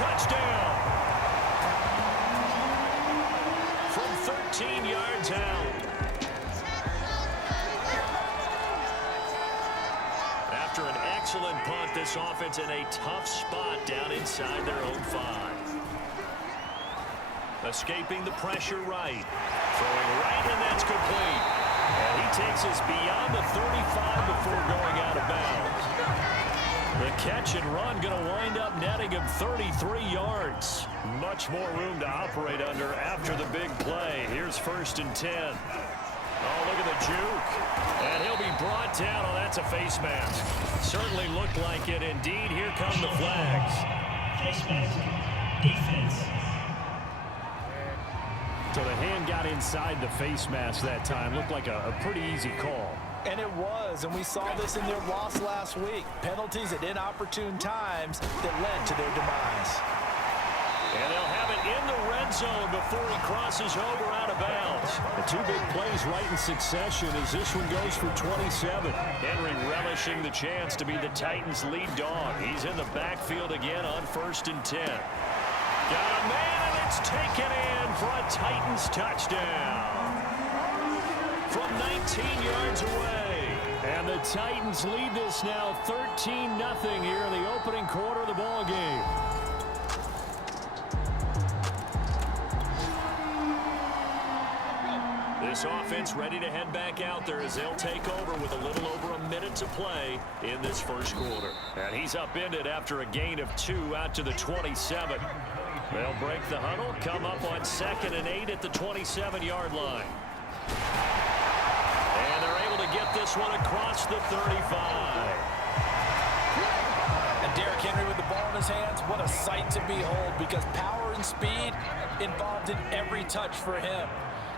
Touchdown! From 13 yards out. After an excellent punt, this offense in a tough spot down inside their own 5. Escaping the pressure right. Throwing right, and that's complete. And he takes us beyond the 35 before going out of bounds. The catch and run going to wind up netting him 33 yards. Much more room to operate under after the big play. Here's 1st and 10. Oh, look at the juke. And he'll be brought down. Oh, that's a face mask. Certainly looked like it. Indeed, here come the flags. Face mask. Defense. So the hand got inside the face mask that time. Looked like a pretty easy call. And it was, and we saw this in their loss last week. Penalties at inopportune times that led to their demise. And they'll have it in the red zone before he crosses over out of bounds. The 2 big plays right in succession as this one goes for 27. Henry relishing the chance to be the Titans' lead dog. He's in the backfield again on 1st and 10. Got a man, and it's taken in for a Titans touchdown. From 19 yards away. And the Titans lead this now 13-0 here in the opening quarter of the ball game. This offense ready to head back out there as they'll take over with a little over a minute to play in this first quarter. And he's upended after a gain of 2 out to the 27. They'll break the huddle, come up on 2nd and 8 at the 27-yard line. And they're able to get this one across the 35. And Derrick Henry with the ball in his hands, what a sight to behold, because power and speed involved in every touch for him.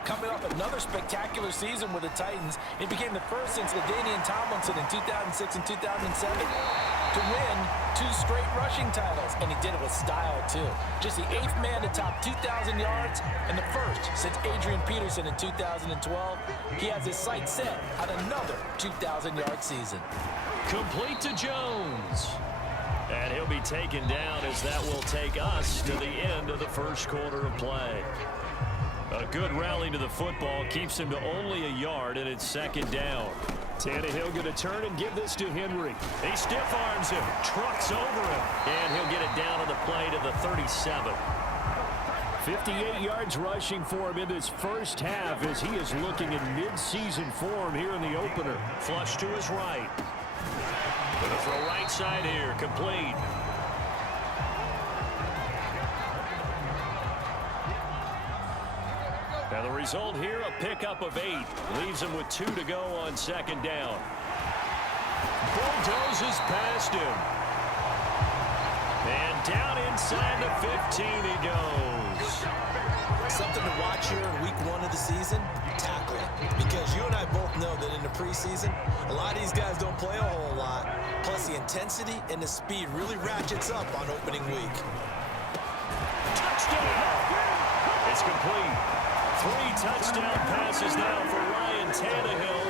Coming off another spectacular season with the Titans, it became the first since LaDainian Tomlinson in 2006 and 2007 to win 2 straight rushing titles, and he did it with style too. Just the 8th man to top 2,000 yards and the first since Adrian Peterson in 2012. He has his sights set on another 2,000-yard season. Complete to Jones. And he'll be taken down as that will take us to the end of the first quarter of play. A good rally to the football keeps him to only a yard, and it's 2nd down. Tannehill going to turn and give this to Henry. He stiff arms him, trucks over him, and he'll get it down on the play to the 37. 58 yards rushing for him in this first half as he is looking in mid-season form here in the opener. Flush to his right. Going to throw right side here, complete. Now the result here, a pickup of 8. Leaves him with 2 to go on 2nd down. Bulldozes past him. And down inside the 15 he goes. Something to watch here in week 1 of the season, tackling. Because you and I both know that in the preseason, a lot of these guys don't play a whole lot. Plus the intensity and the speed really ratchets up on opening week. Touchdown! It's complete. 3 touchdown passes now for Ryan Tannehill.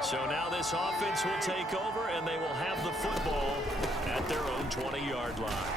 So now this offense will take over, and they will have the football at their own 20-yard line.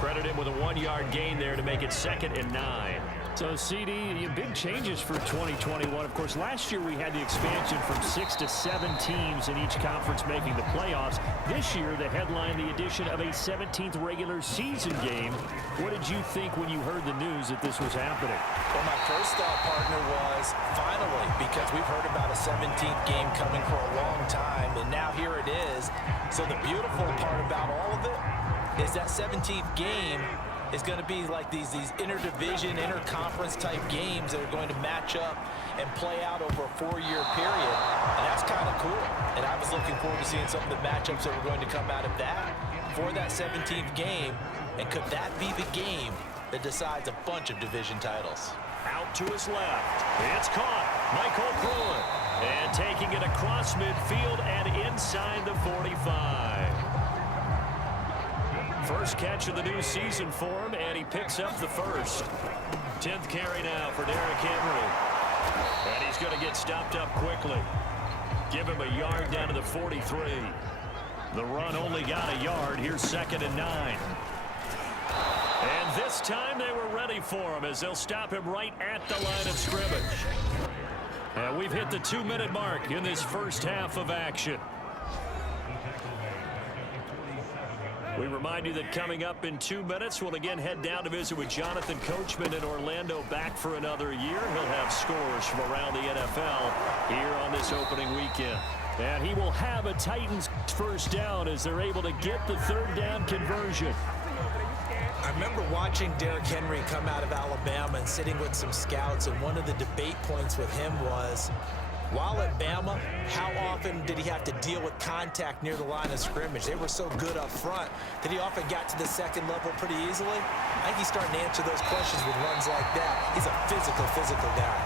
Credit him with a 1-yard gain there to make it 2nd and 9. So, CD, big changes for 2021. Of course, last year we had the expansion from 6 to 7 teams in each conference making the playoffs. This year, the headline, the addition of a 17th regular season game. What did you think when you heard the news that this was happening? Well, my first thought, partner, was finally, because we've heard about a 17th game coming for a long time, and now here it is. So the beautiful part about all of it is that 17th game is going to be like these interdivision, interconference type games that are going to match up and play out over a 4-year period. And that's kind of cool. And I was looking forward to seeing some of the matchups that were going to come out of that for that 17th game. And could that be the game that decides a bunch of division titles? Out to his left. It's caught. Michael Pruitt. And taking it across midfield and inside the 45. First catch of the new season for him, and he picks up the first. 10th carry now for Derrick Henry. And he's going to get stopped up quickly. Give him a yard down to the 43. The run only got a yard. Here's 2nd and 9. And this time they were ready for him as they'll stop him right at the line of scrimmage. And we've hit the 2-minute mark in this first half of action. We remind you that coming up in 2 minutes, we'll again head down to visit with Jonathan Coachman in Orlando, back for another year. He'll have scores from around the NFL here on this opening weekend. And he will have a Titans first down as they're able to get the 3rd down conversion. I remember watching Derrick Henry come out of Alabama and sitting with some scouts, and one of the debate points with him was, while at Bama, how often did he have to deal with contact near the line of scrimmage? They were so good up front that he often got to the 2nd level pretty easily. I think he's starting to answer those questions with runs like that. He's a physical guy.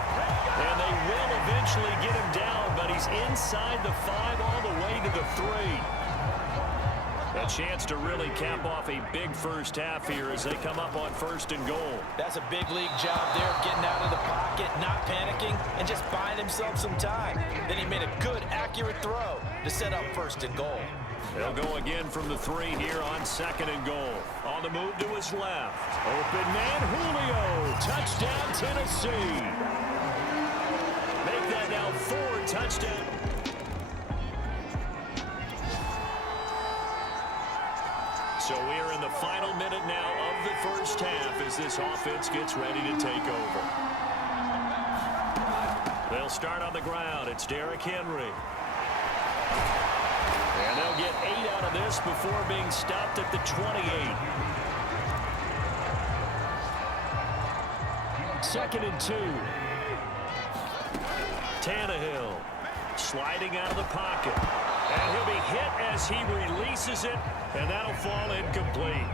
And they will eventually get him down, but he's inside the 5 all the way to the 3. A chance to really cap off a big first half here as they come up on 1st and goal. That's a big league job there, getting out of the pocket, not panicking, and just buying himself some time. Then he made a good, accurate throw to set up 1st and goal. They'll go again from the 3 here on 2nd and goal. On the move to his left. Open man, Julio. Touchdown, Tennessee. Make that now 4 touchdowns. So we're in the final minute now of the first half as this offense gets ready to take over. They'll start on the ground. It's Derrick Henry. And they'll get 8 out of this before being stopped at the 28. 2nd and 2. Tannehill sliding out of the pocket. And he'll be hit as he releases it, and that'll fall incomplete.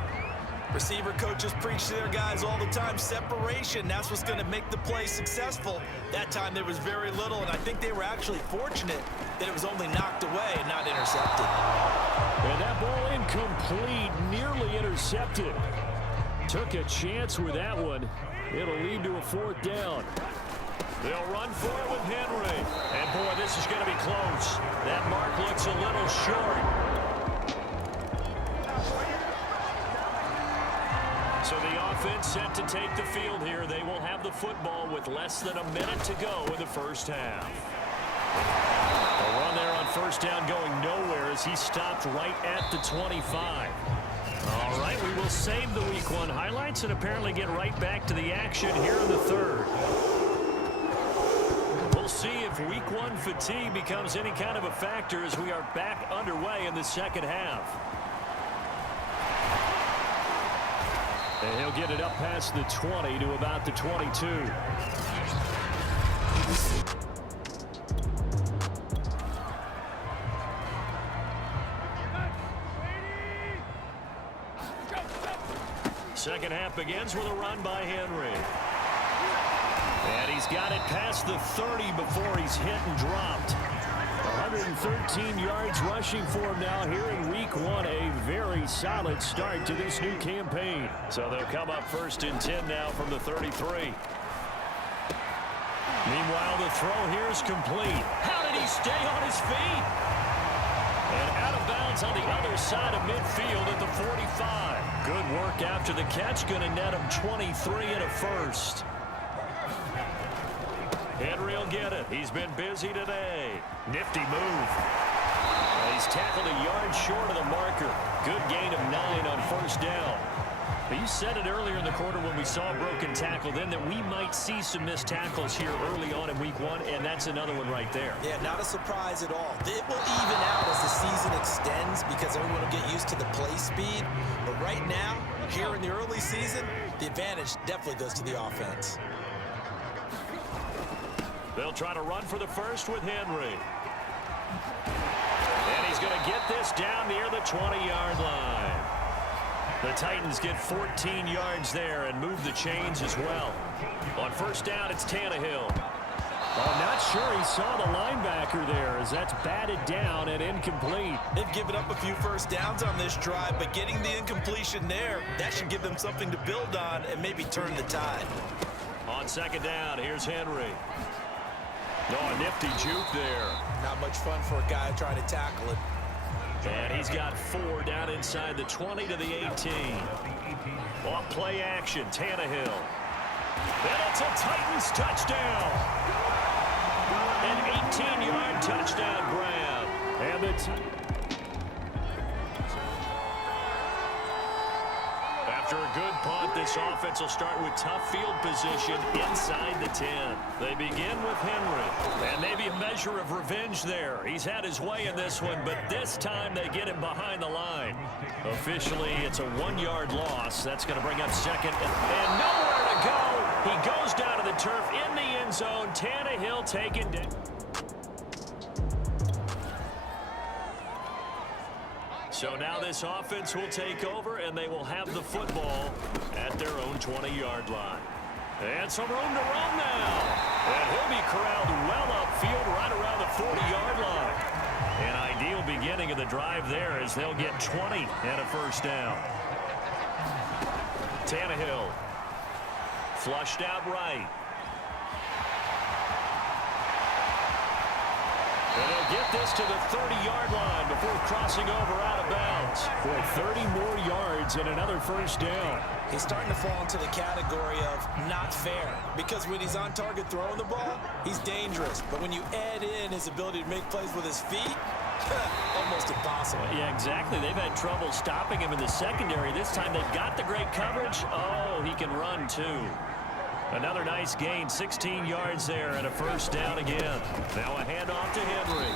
Receiver coaches preach to their guys all the time. Separation, that's what's going to make the play successful. That time there was very little, and I think they were actually fortunate that it was only knocked away and not intercepted. And that ball incomplete, nearly intercepted. Took a chance with that one. It'll lead to a 4th down. They'll run for it with Henry. And, boy, this is going to be close. That mark looks a little short. So the offense set to take the field here. They will have the football with less than a minute to go in the first half. A run there on 1st down going nowhere as he stopped right at the 25. All right, we will save the Week 1 highlights and apparently get right back to the action here in the 3rd. We'll see if Week 1 fatigue becomes any kind of a factor as we are back underway in the 2nd half. And he'll get it up past the 20 to about the 22. Second half begins with a run by Henry. And he's got it past the 30 before he's hit and dropped. 113 yards rushing for him now here in Week 1. A very solid start to this new campaign. So they'll come up 1st and 10 now from the 33. Meanwhile, the throw here is complete. How did he stay on his feet? And out of bounds on the other side of midfield at the 45. Good work after the catch. Going to net him 23 and a 1st. Henry will get it. He's been busy today. Nifty move. He's tackled a yard short of the marker. Good gain of 9 on 1st down. But you said it earlier in the quarter when we saw a broken tackle then that we might see some missed tackles here early on in Week 1, and that's another one right there. Yeah, not a surprise at all. It will even out as the season extends because everyone will get used to the play speed. But right now, here in the early season, the advantage definitely goes to the offense. They'll try to run for the 1st with Henry. And he's going to get this down near the 20-yard line. The Titans get 14 yards there and move the chains as well. On 1st down, it's Tannehill. I'm not sure he saw the linebacker there as that's batted down and incomplete. They've given up a few 1st downs on this drive, but getting the incompletion there, that should give them something to build on and maybe turn the tide. On 2nd down, here's Henry. Oh, a nifty juke there. Not much fun for a guy trying to tackle it. And he's got 4 down inside the 20 to the 18. Off play action, Tannehill. And it's a Titans touchdown. An 18-yard touchdown grab. And it's... After a good punt, this offense will start with tough field position inside the 10. They begin with Henry, and maybe a measure of revenge there. He's had his way in this one, but this time they get him behind the line. Officially, it's a 1-yard loss. That's going to bring up second, and nowhere to go. He goes down to the turf in the end zone. Tannehill taken down. So now this offense will take over, and they will have the football at their own 20-yard line. And some room to run now. And he'll be corralled well upfield right around the 40-yard line. An ideal beginning of the drive there as they'll get 20 and a first down. Tannehill flushed out right. And he'll get this to the 30-yard line before crossing over out of bounds. Boy, 30 more yards and another first down. He's starting to fall into the category of not fair, because when he's on target throwing the ball, he's dangerous. But when you add in his ability to make plays with his feet, almost impossible. Yeah, exactly. They've had trouble stopping him in the secondary. This time they've got the great coverage. Oh, he can run too. Another nice gain, 16 yards there and a first down again. Now a handoff to Henry.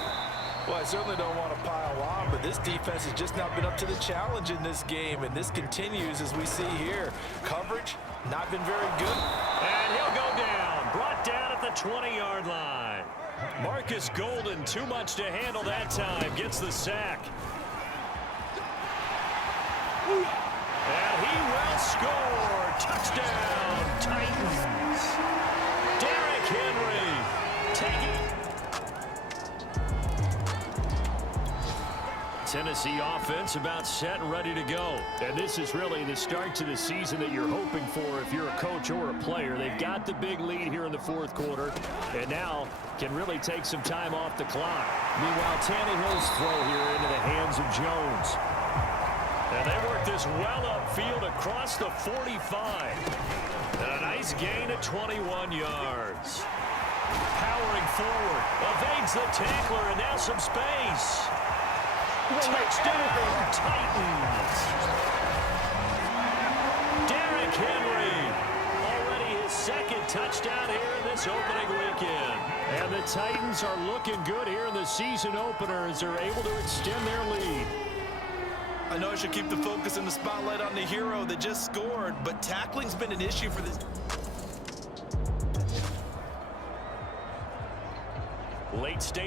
Well, I certainly don't want to pile on, but this defense has just not been up to the challenge in this game, and this continues as we see here. Coverage, not been very good. And he'll go down, brought down at the 20-yard line. Marcus Golden, too much to handle that time, gets the sack. And he will score. Touchdown, Titans. Derrick Henry taking. Tennessee offense about set and ready to go. And this is really the start to the season that you're hoping for if you're a coach or a player. They've got the big lead here in the fourth quarter, and now can really take some time off the clock. Meanwhile, Tannehill's throw here into the hands of Jones. And they work this well upfield across the 45. And a nice gain at 21 yards. Powering forward, evades the tackler, and now some space. Touchdown, Titans. Derrick Henry, already his second touchdown here in this opening weekend. And the Titans are looking good here in the season opener as they're able to extend their lead. I know I should keep the focus and the spotlight on the hero that just scored, but tackling's been an issue for this. Late stage.